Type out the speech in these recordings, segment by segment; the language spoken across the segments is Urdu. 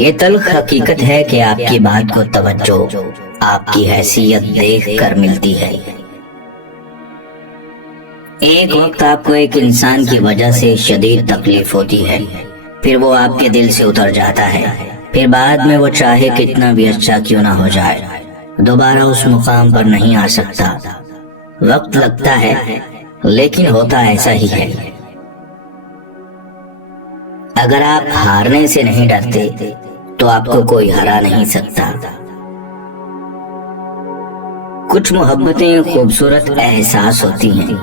یہ تلخ حقیقت ہے کہ آپ کی بات کو توجہ آپ کی حیثیت دیکھ کر ملتی ہے۔ ایک وقت آپ کو ایک انسان کی وجہ سے شدید تکلیف ہوتی ہے، پھر وہ آپ کے دل سے اتر جاتا ہے، پھر بعد میں وہ چاہے کتنا بھی اچھا کیوں نہ ہو جائے دوبارہ اس مقام پر نہیں آ سکتا۔ وقت لگتا ہے لیکن ہوتا ایسا ہی ہے۔ اگر آپ ہارنے سے نہیں ڈرتے تو آپ کو کوئی ہرا نہیں سکتا۔ کچھ محبتیں خوبصورت احساس ہوتی ہیں،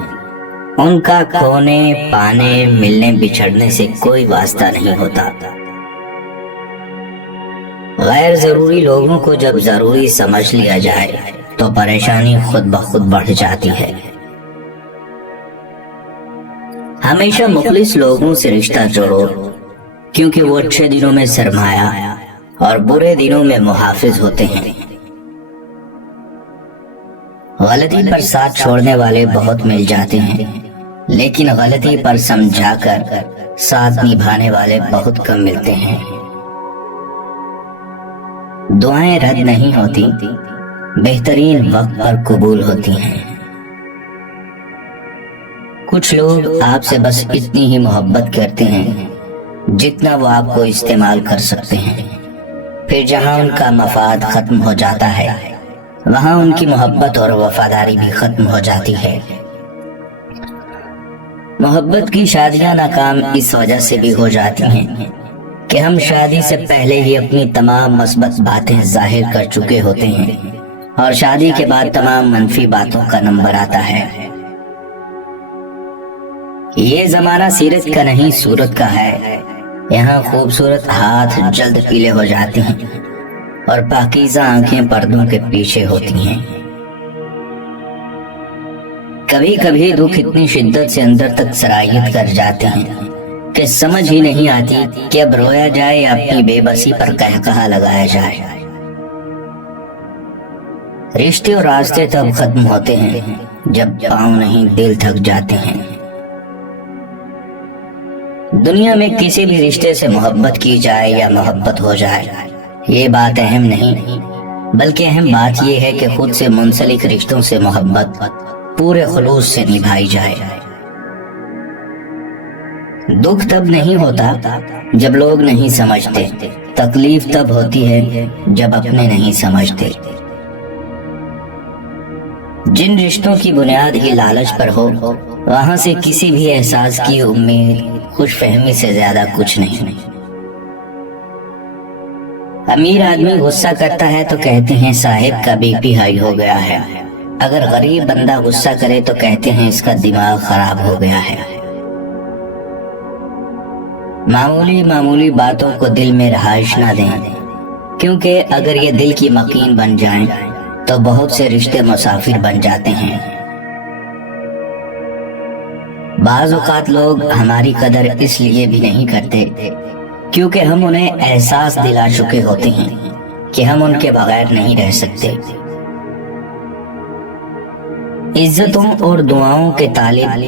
ان کا کھونے پانے ملنے بچھڑنے سے کوئی واسطہ نہیں ہوتا۔ غیر ضروری لوگوں کو جب ضروری سمجھ لیا جائے تو پریشانی خود بخود بڑھ جاتی ہے۔ ہمیشہ مخلص لوگوں سے رشتہ جوڑو، کیونکہ وہ اچھے دنوں میں سرمایہ اور برے دنوں میں محافظ ہوتے ہیں۔ غلطی پر ساتھ چھوڑنے والے بہت مل جاتے ہیں، لیکن غلطی پر سمجھا کر ساتھ نبھانے والے بہت کم ملتے ہیں۔ دعائیں رد نہیں ہوتی، بہترین وقت پر قبول ہوتی ہیں۔ کچھ لوگ آپ سے بس اتنی ہی محبت کرتے ہیں جتنا وہ آپ کو استعمال کر سکتے ہیں، پھر جہاں ان کا مفاد ختم ہو جاتا ہے وہاں ان کی محبت اور وفاداری بھی ختم ہو جاتی ہے۔ محبت کی شادیاں ناکام اس وجہ سے بھی ہو جاتی ہیں کہ ہم شادی سے پہلے ہی اپنی تمام مثبت باتیں ظاہر کر چکے ہوتے ہیں، اور شادی کے بعد تمام منفی باتوں کا نمبر آتا ہے۔ یہ زمانہ سیرت کا نہیں صورت کا ہے، یہاں خوبصورت ہاتھ جلد پیلے ہو جاتے ہیں اور پاکیزہ آنکھیں پردوں کے پیچھے ہوتی ہیں۔ کبھی کبھی دکھ اتنی شدت سے اندر تک سرایت کر جاتے ہیں کہ سمجھ ہی نہیں آتی کہ اب رویا جائے یا اپنی بے بسی پر قہقہا لگایا جائے۔ رشتے اور راستے تب ختم ہوتے ہیں جب پاؤں نہیں دل تھک جاتے ہیں۔ دنیا میں کسی بھی رشتے سے محبت کی جائے یا محبت ہو جائے یہ بات اہم نہیں، بلکہ اہم بات یہ ہے کہ خود سے منسلک رشتوں سے محبت پورے خلوص سے نبھائی جائے۔ دکھ تب نہیں ہوتا جب لوگ نہیں سمجھتے، تکلیف تب ہوتی ہے جب اپنے نہیں سمجھتے۔ جن رشتوں کی بنیاد ہی لالچ پر ہو وہاں سے کسی بھی احساس کی امید خوش فہمی سے زیادہ کچھ نہیں۔ امیر آدمی غصہ کرتا ہے تو کہتے ہیں صاحب کا بی پی ہائی ہو گیا ہے، اگر غریب بندہ غصہ کرے تو کہتے ہیں اس کا دماغ خراب ہو گیا ہے۔ معمولی معمولی باتوں کو دل میں رہائش نہ دیں، کیونکہ اگر یہ دل کی مکین بن جائیں تو بہت سے رشتے مسافر بن جاتے ہیں۔ بعض اوقات لوگ ہماری قدر اس لیے بھی نہیں کرتے کیونکہ ہم انہیں احساس دلا چکے ہوتے ہیں کہ ہم ان کے بغیر نہیں رہ سکتے۔ عزتوں اور دعاؤں کے طالب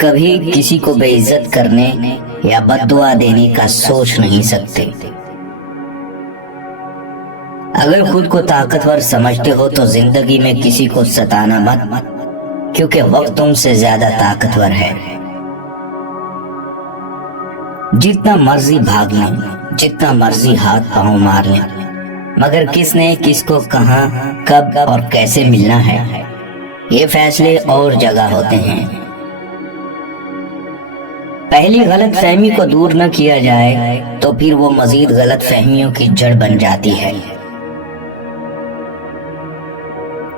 کبھی کسی کو بے عزت کرنے یا بد دعا دینے کا سوچ نہیں سکتے۔ اگر خود کو طاقتور سمجھتے ہو تو زندگی میں کسی کو ستانا مت، کیونکہ وقت تم سے زیادہ طاقتور ہے۔ جتنا مرضی بھاگ لیں، جتنا مرضی ہاتھ پاؤں مار لیں، مگر کس نے کس کو کہاں کب اور کیسے ملنا ہے یہ فیصلے اور جگہ ہوتے ہیں۔ پہلی غلط فہمی کو دور نہ کیا جائے تو پھر وہ مزید غلط فہمیوں کی جڑ بن جاتی ہے۔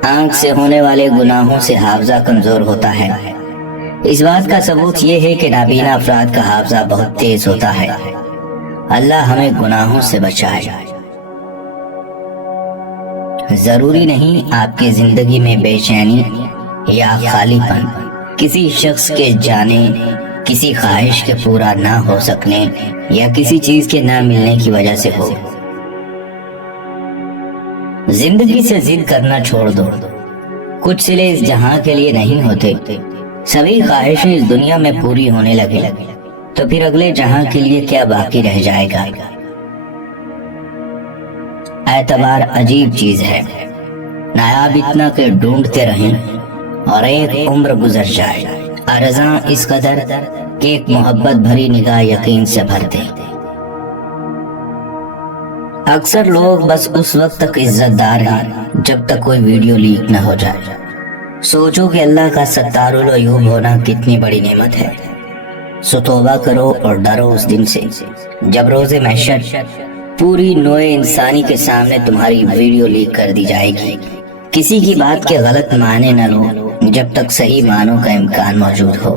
آنکھ سے ہونے والے گناہوں سے حافظہ کمزور ہوتا ہے۔ اس بات کا ثبوت یہ ہے کہ نابینا افراد کا حافظہ بہت تیز ہوتا ہے۔ اللہ ہمیں گناہوں سے بچائے۔ ضروری نہیں آپ کی زندگی میں بے چینی یا خالی پن کسی شخص کے جانے، کسی خواہش کے پورا نہ ہو سکنے یا کسی چیز کے نہ ملنے کی وجہ سے ہو۔ زندگی سے ضد کرنا چھوڑ دو، کچھ صلے اس جہاں کے لیے نہیں ہوتے، سبھی خواہشیں اس دنیا میں پوری ہونے لگے تو پھر اگلے جہاں کے لیے کیا باقی رہ جائے گا۔ اعتبار عجیب چیز ہے، نایاب اتنا کہ ڈھونڈتے رہیں اور ایک عمر گزر جائے، ارزاں اس قدر کہ ایک محبت بھری نگاہ یقین سے بھر دے۔ اکثر لوگ بس اس وقت تک عزت دار ہیں جب تک کوئی ویڈیو لیک نہ ہو جائے۔ سوچو کہ اللہ کا ستار العیوب ہونا کتنی بڑی نعمت ہے۔ سو توبہ کرو اور ڈرو اس دن سے جب روز محشر پوری نوع انسانی کے سامنے تمہاری ویڈیو لیک کر دی جائے گی۔ کسی کی بات کے غلط معنی نہ لو جب تک صحیح معنوں کا امکان موجود ہو۔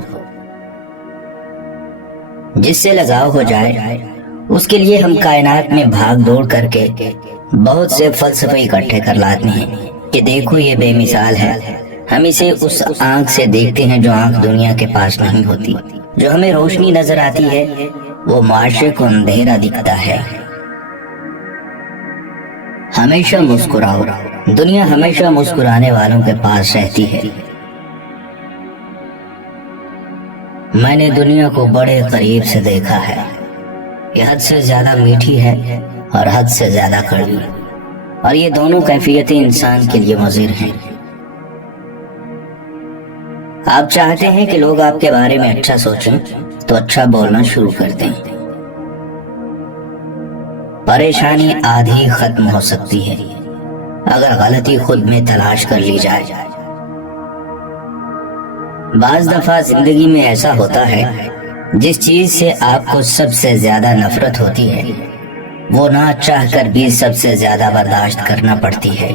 جس سے لگاؤ ہو جائے اس کے لیے ہم کائنات میں بھاگ دوڑ کر کے بہت سے فلسفے اکٹھے کر لاتے ہیں کہ دیکھو یہ بے مثال ہے۔ ہم اسے اس آنکھ سے دیکھتے ہیں جو آنکھ دنیا کے پاس نہیں ہوتی۔ جو ہمیں روشنی نظر آتی ہے وہ معاشرے کو اندھیرا دکھتا ہے۔ ہمیشہ مسکراؤ، دنیا ہمیشہ مسکرانے والوں کے پاس رہتی ہے۔ میں نے دنیا کو بڑے قریب سے دیکھا ہے، یہ حد سے زیادہ میٹھی ہے اور حد سے زیادہ کڑوی، اور یہ دونوں کیفیتیں انسان کے لیے مضر ہیں۔ آپ چاہتے ہیں کہ لوگ آپ کے بارے میں اچھا سوچیں تو اچھا بولنا شروع کر دیں۔ پریشانی آدھی ختم ہو سکتی ہے اگر غلطی خود میں تلاش کر لی جائے۔ بعض دفعہ زندگی میں ایسا ہوتا ہے جس چیز سے آپ کو سب سے زیادہ نفرت ہوتی ہے وہ نہ چاہ کر بھی سب سے زیادہ برداشت کرنا پڑتی ہے۔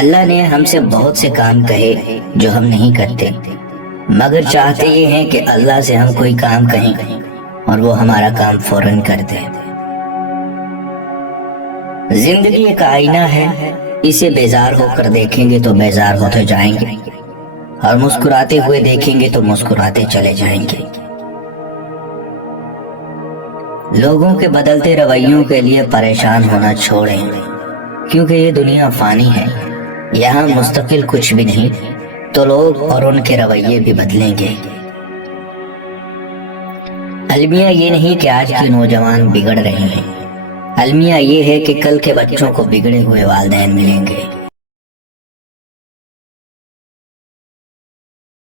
اللہ نے ہم سے بہت سے کام کہے جو ہم نہیں کرتے، مگر چاہتے یہ ہیں کہ اللہ سے ہم کوئی کام کہیں اور وہ ہمارا کام فوراً کر دے۔ زندگی ایک آئینہ ہے، اسے بیزار ہو کر دیکھیں گے تو بیزار ہوتے جائیں گے، اور مسکراتے ہوئے دیکھیں گے تو مسکراتے چلے جائیں گے۔ لوگوں کے بدلتے رویوں کے لیے پریشان ہونا چھوڑیں، کیونکہ یہ دنیا فانی ہے، یہاں مستقل کچھ بھی نہیں، تو لوگ اور ان کے رویے بھی بدلیں گے۔ المیہ یہ نہیں کہ آج کے نوجوان بگڑ رہے ہیں، المیہ یہ ہے کہ کل کے بچوں کو بگڑے ہوئے والدین ملیں گے۔